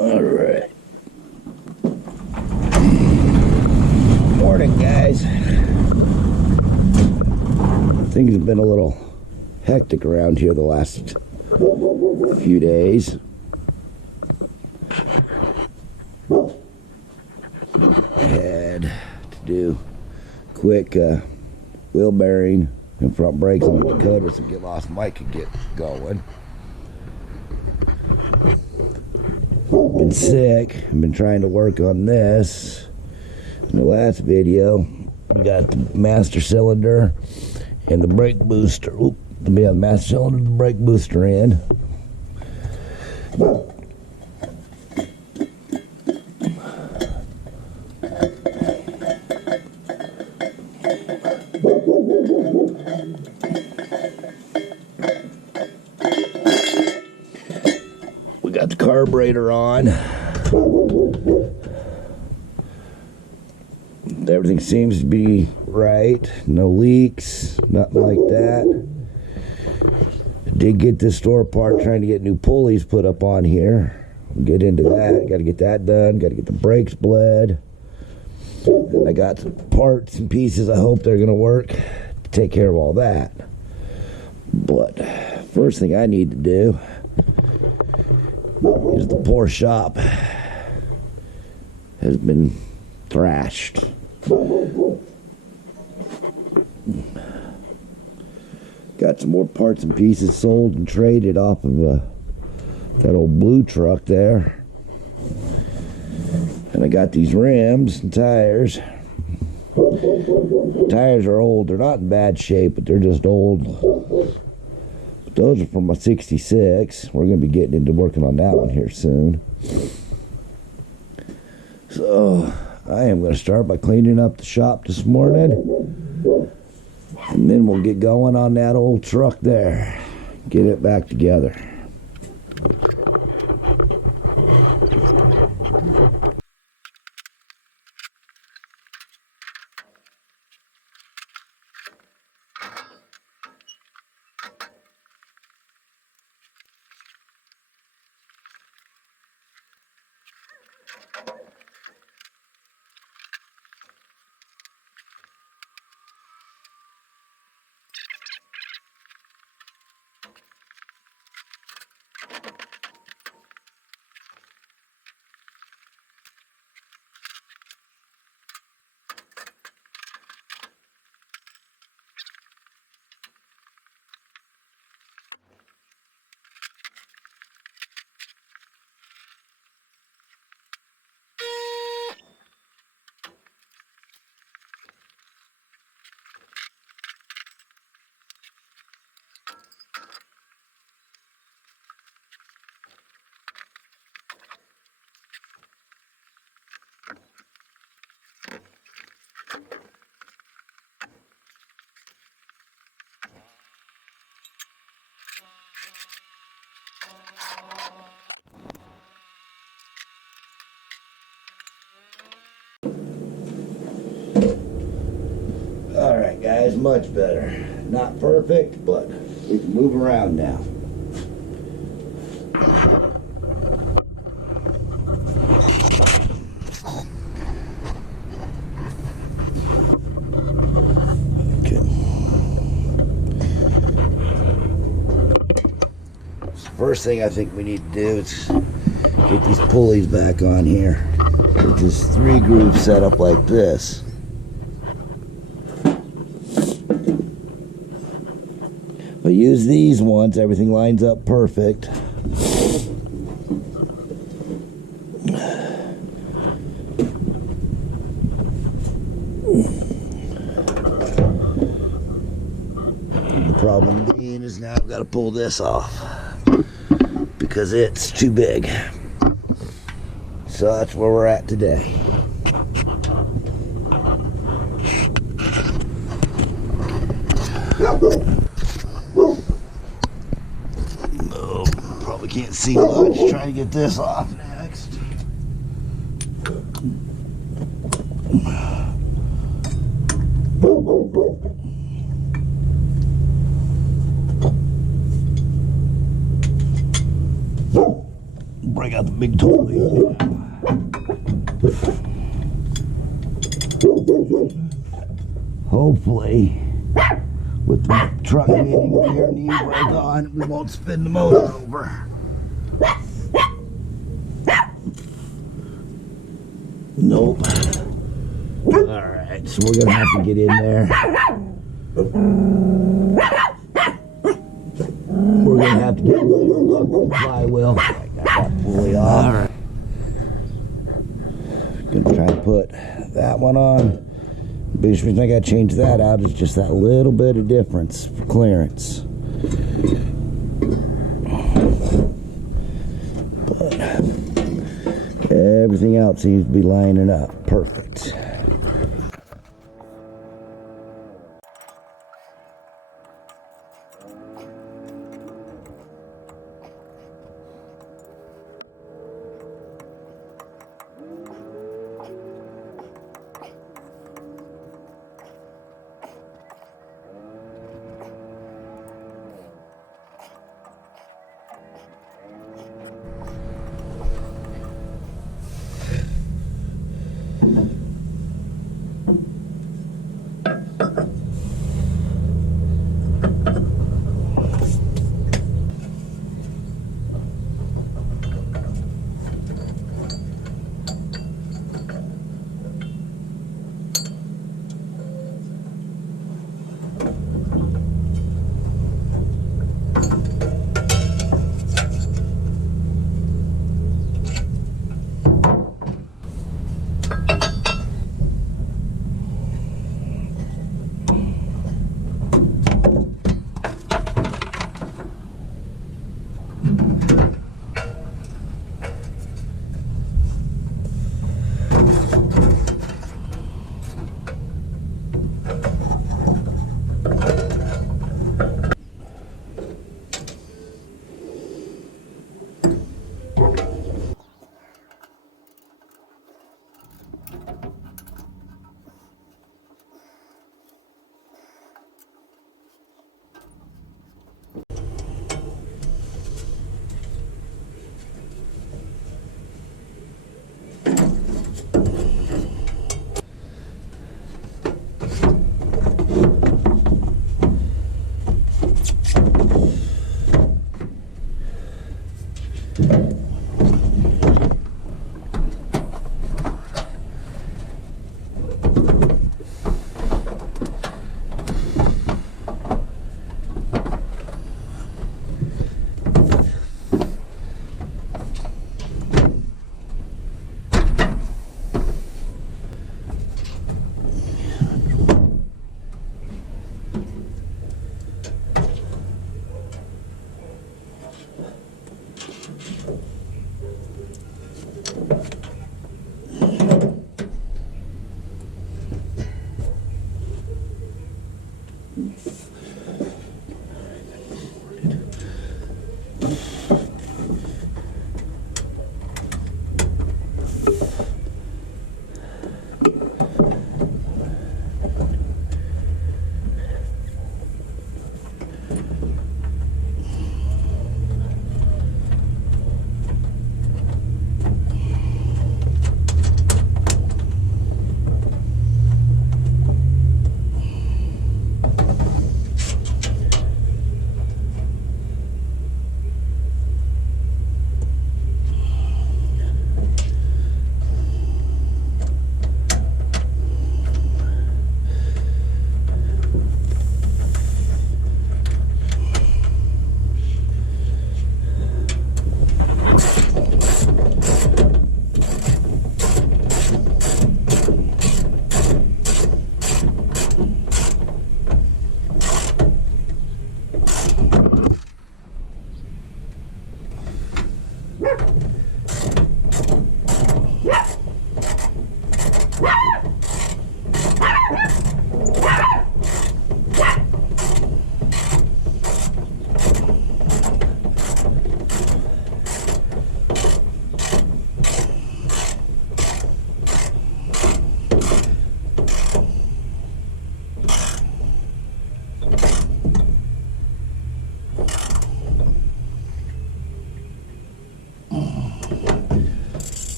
All right. Morning, guys. Things have been a little hectic around here the last few days. Had to do quick wheel bearing and front brakes on the Dakota so Get Lost Mike could get going. Been sick. I've been trying to work on this. In the last video, we got the master cylinder and the brake booster. Oop, we have the master cylinder and the brake booster in. We got the carburetor on. Everything seems to be right. No leaks, nothing like that. I did get this store apart, trying to get new pulleys put up on here. We'll get into that. Got to get that done. Got to get the brakes bled. And I got some parts and pieces I hope they're going to work to take care of all that. But first thing I need to do is the poor shop has been thrashed. Got some more parts and pieces sold and traded off of that old blue truck there. And I got these rims and tires. Tires are old. They're not in bad shape, but they're just old. But those are from my 66. We're going to be getting into working on that one here soon. So I am going to start by cleaning up the shop this morning, and then we'll get going on that old truck there, get it back together. Alright guys, much better. Not perfect, but we can move around now. Okay. So first thing I think we need to do is get these pulleys back on here. Get this 3-groove set up like this. If I use these ones, everything lines up perfect. The problem being is now I've got to pull this off because it's too big. So that's where we're at today. Probably can't see much. Trying to get this off next. break out the big tool. Hopefully, with the truck getting rear and e-brake on, we won't spin the motor over. Nope. Alright, so we're gonna have to get in there. We're gonna have to get the flywheel. I got that pulley off. Alright. Gonna try to put that one on. Biggest reason I gotta change that out is just that little bit of difference for clearance. But everything else seems to be lining up perfect.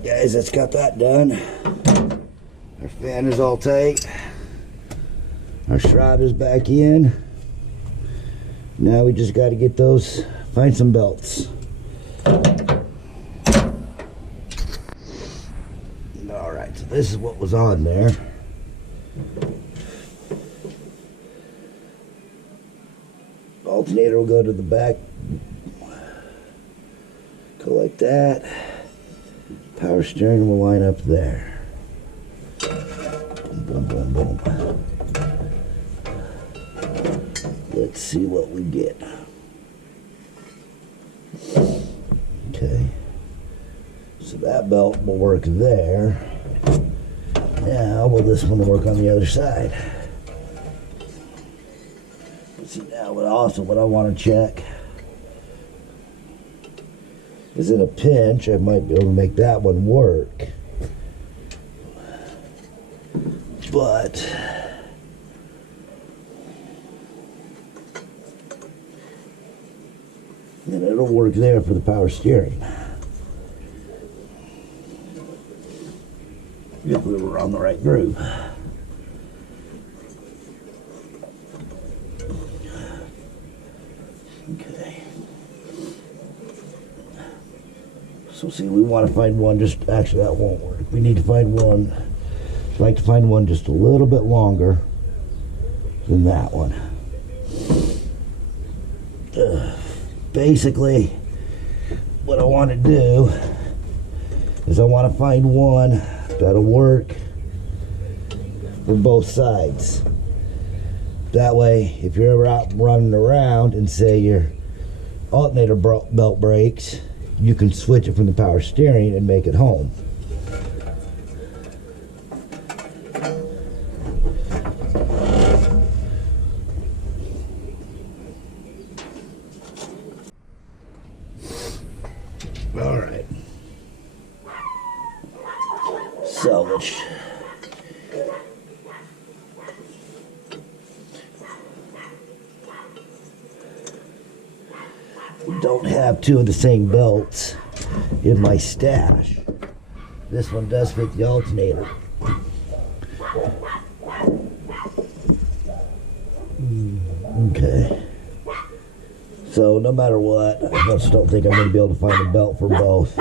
Alright guys, that's got that done. Our fan is all tight. Our shroud is back in. Now we just got to get those, find some belts. Alright, so this is what was on there. Alternator will go to the back. Go like that. Power steering will line up there. Boom, boom, boom. Let's see what we get. Okay. So that belt will work there. Now, will this one work on the other side? Let's see now, what I want to check is in a pinch, I might be able to make that one work. But then it'll work there for the power steering. If we were on the right groove. Okay. So see, we want to find one just, actually that won't work. We need to find one, I'd like to find one just a little bit longer than that one. Basically, what I want to do is I want to find one that'll work for both sides. That way, if you're ever out running around and say your alternator belt breaks, you can switch it from the power steering and make it home. All right. So let's don't have two of the same belts in my stash. This one does fit the alternator. Okay. So no matter what, I just don't think I'm going to be able to find a belt for both.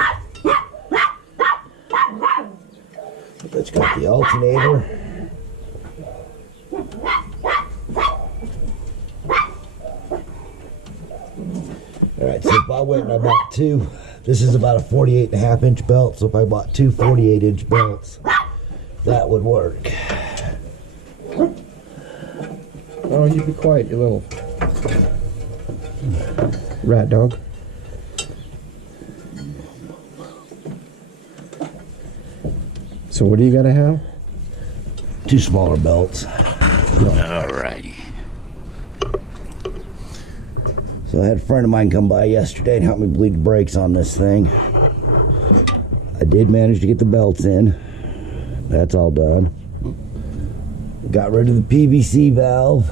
But that's got the alternator. Alright, so if I went and I bought two, this is about a 48.5 inch belt, so if I bought two 48 inch belts, that would work. Oh, you be quiet, you little rat dog. So what do you gotta have? Two smaller belts. Alrighty. So I had a friend of mine come by yesterday and help me bleed the brakes on this thing. I did manage to get the belts in. That's all done. Got rid of the PVC valve.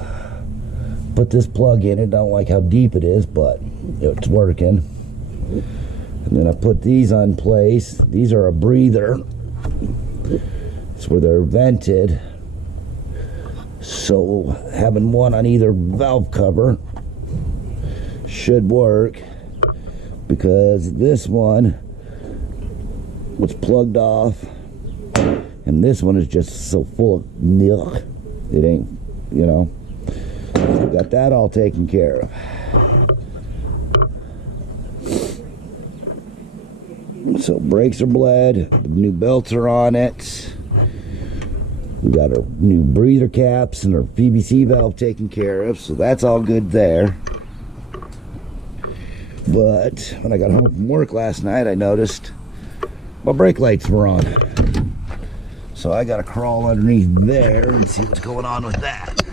Put this plug in it. Don't like how deep it is, but it's working. And then I put these on place. These are a breather. It's where they're vented. So having one on either valve cover should work, because this one was plugged off and this one is just so full of milk. It ain't, you know. So got that all taken care of. So brakes are bled, the new belts are on it. We got our new breather caps and our PVC valve taken care of, so that's all good there. But when I got home from work last night, I noticed my brake lights were on. So I gotta crawl underneath there and see what's going on with that.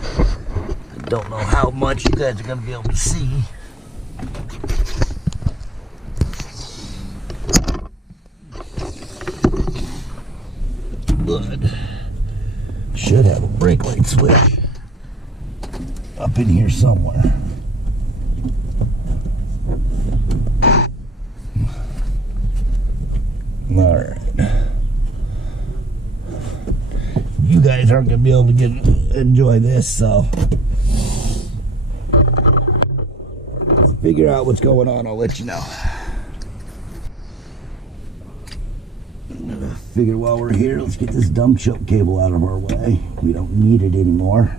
I don't know how much you guys are gonna be able to see. But should have a brake light switch up in here somewhere. Alright. aren't gonna be able to enjoy this, so let's figure out what's going on. I'll let you know. I'm gonna figure while we're here, let's get this dump choke cable out of our way. We don't need it anymore.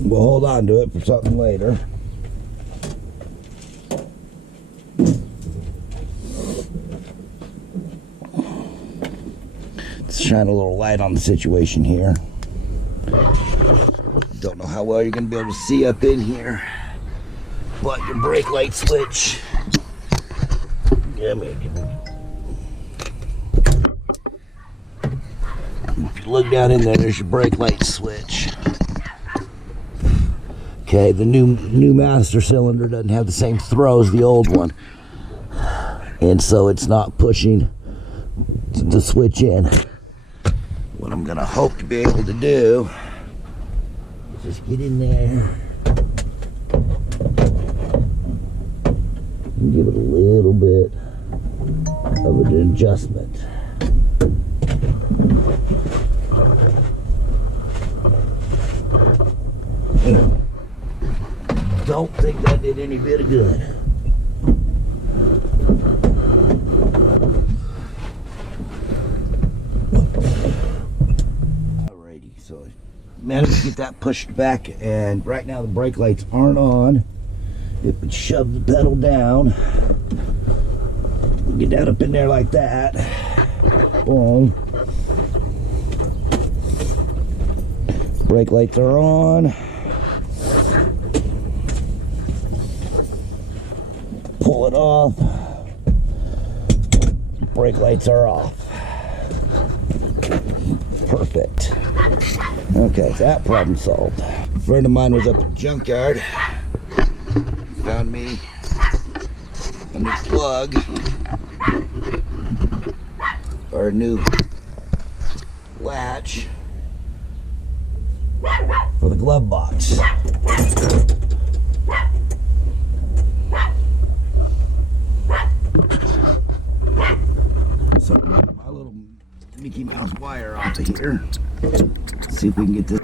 We'll hold on to it for something later. Let's shine a little light on the situation here. Don't know how well you're going to be able to see up in here, but your brake light switch. If you look down in there, there's your brake light switch. Okay, the new master cylinder doesn't have the same throw as the old one, and so it's not pushing the switch in. What I'm gonna hope to be able to do is just get in there and give it a little bit of an adjustment. Don't think that did any bit of good. Alrighty, so I managed to get that pushed back, and right now the brake lights aren't on. If we shove the pedal down, get that up in there like that. Boom. Brake lights are on. Pull it off. Brake lights are off. Perfect. Okay, that problem solved. A friend of mine was up at the junkyard. Found me a new plug or a new latch for the glove box. So my little Mickey Mouse wire off of here. Let's see if we can get this.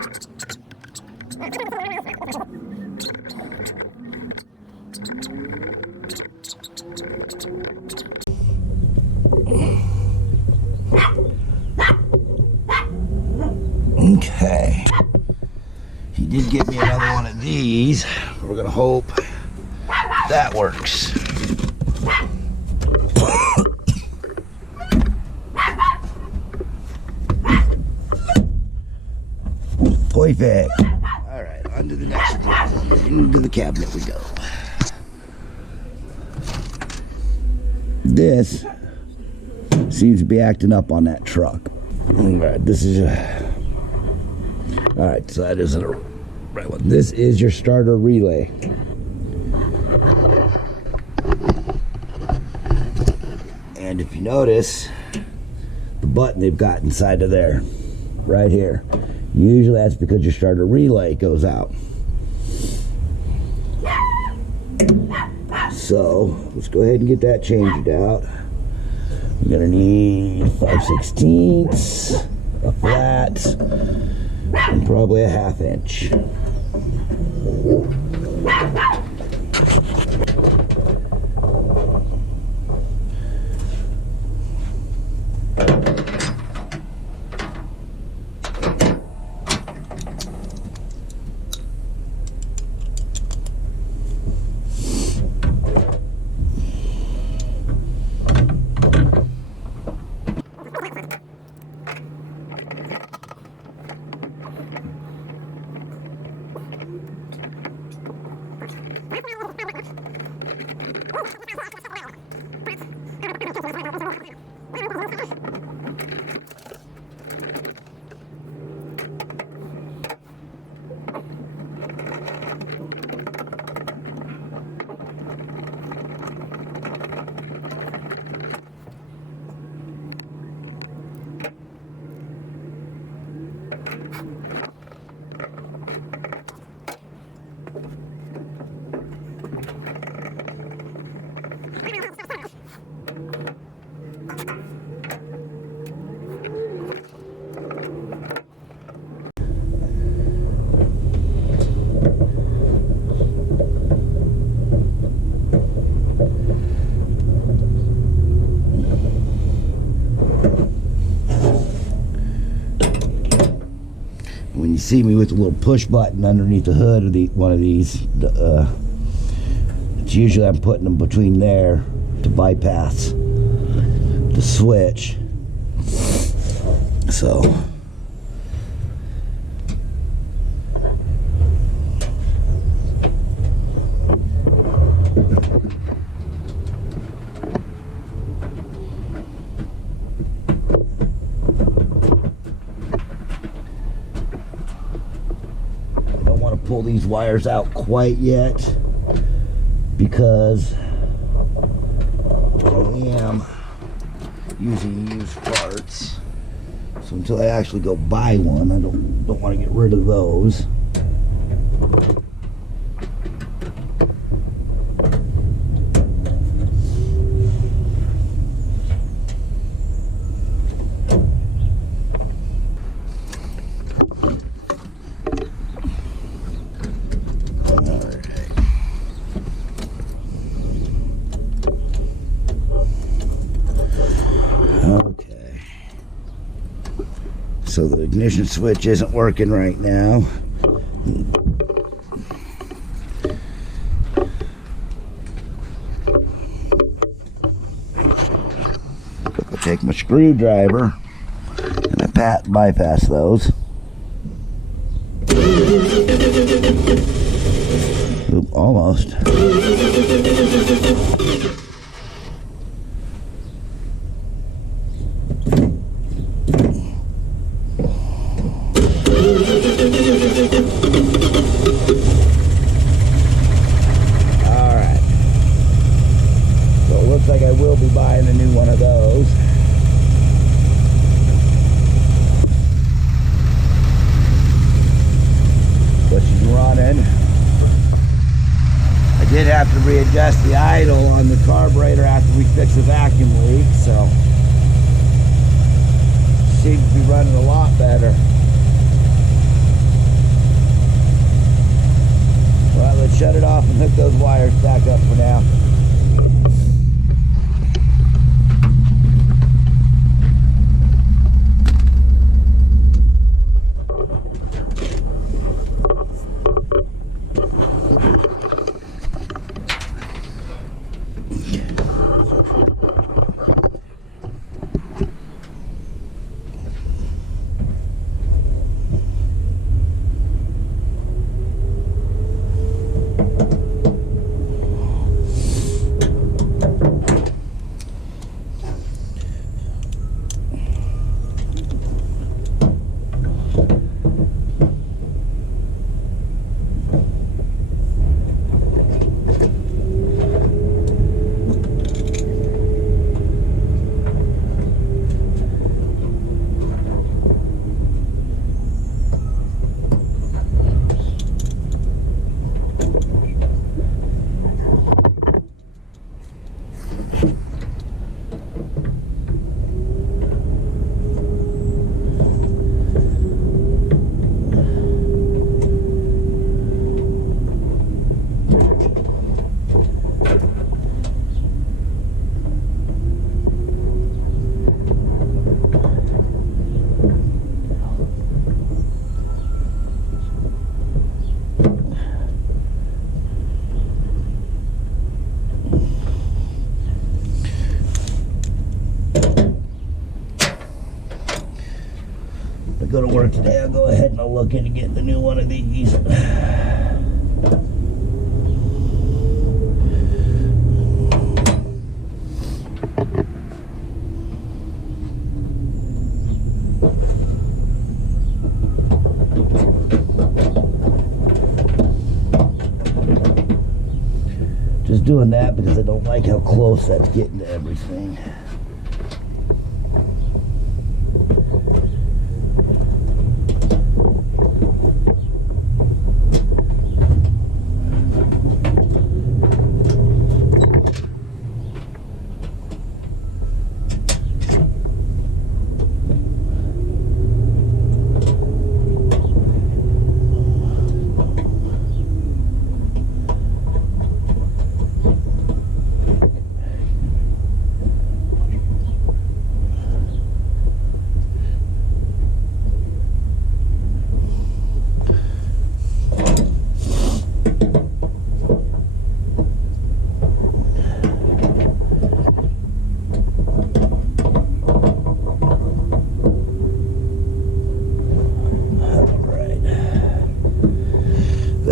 Okay. He did get me another one of these. We're gonna hope that works. Perfect. Alright, on to the next one. Into the cabinet we go. This seems to be acting up on that truck. Alright, this is alright, so that isn't a right one. This is your starter relay. And if you notice, the button they've got inside of there, right here. Usually that's because your starter relay goes out. So let's go ahead and get that changed out. You're gonna need 5/16, a flat, and probably a 1/2 inch. When you see me with a little push button underneath the hood of one of these, it's usually I'm putting them between there to bypass the switch. So pull these wires out quite yet because I am using used parts. So until I actually go buy one, I don't want to get rid of those. So the ignition switch isn't working right now. I take my screwdriver and I bypass those. Oop, almost. Alright. So it looks like I will be buying a new one of those. So she's running. I did have to readjust the idle on the carburetor after we fixed the vacuum leak, so seems to be running a lot better. Well, let's shut it off and hook those wires back up for now. Go to work today, I'll go ahead and I'll look into getting the new one of these. Just doing that because I don't like how close that's getting to everything.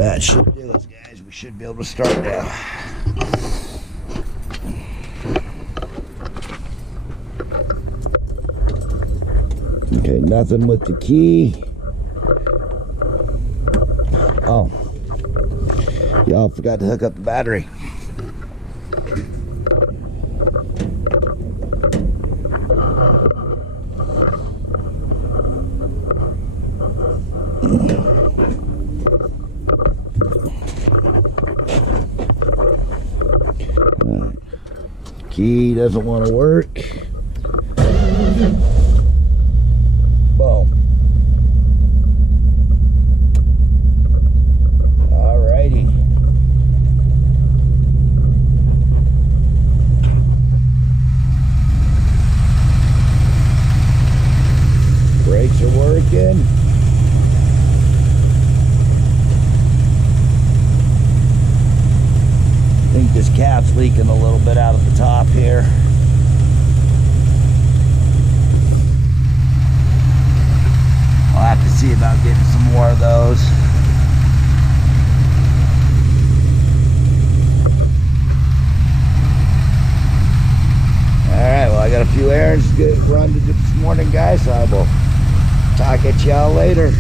That should do it, guys. We should be able to start now. Okay, nothing with the key. Oh, y'all forgot to hook up the battery. Key doesn't want to work. Boom. Alrighty. Brakes are working. I think this cap's leaking a little bit out of the top here. I'll have to see about getting some more of those. Alright, well I got a few errands to run to do this morning, guys, so I will talk at y'all later.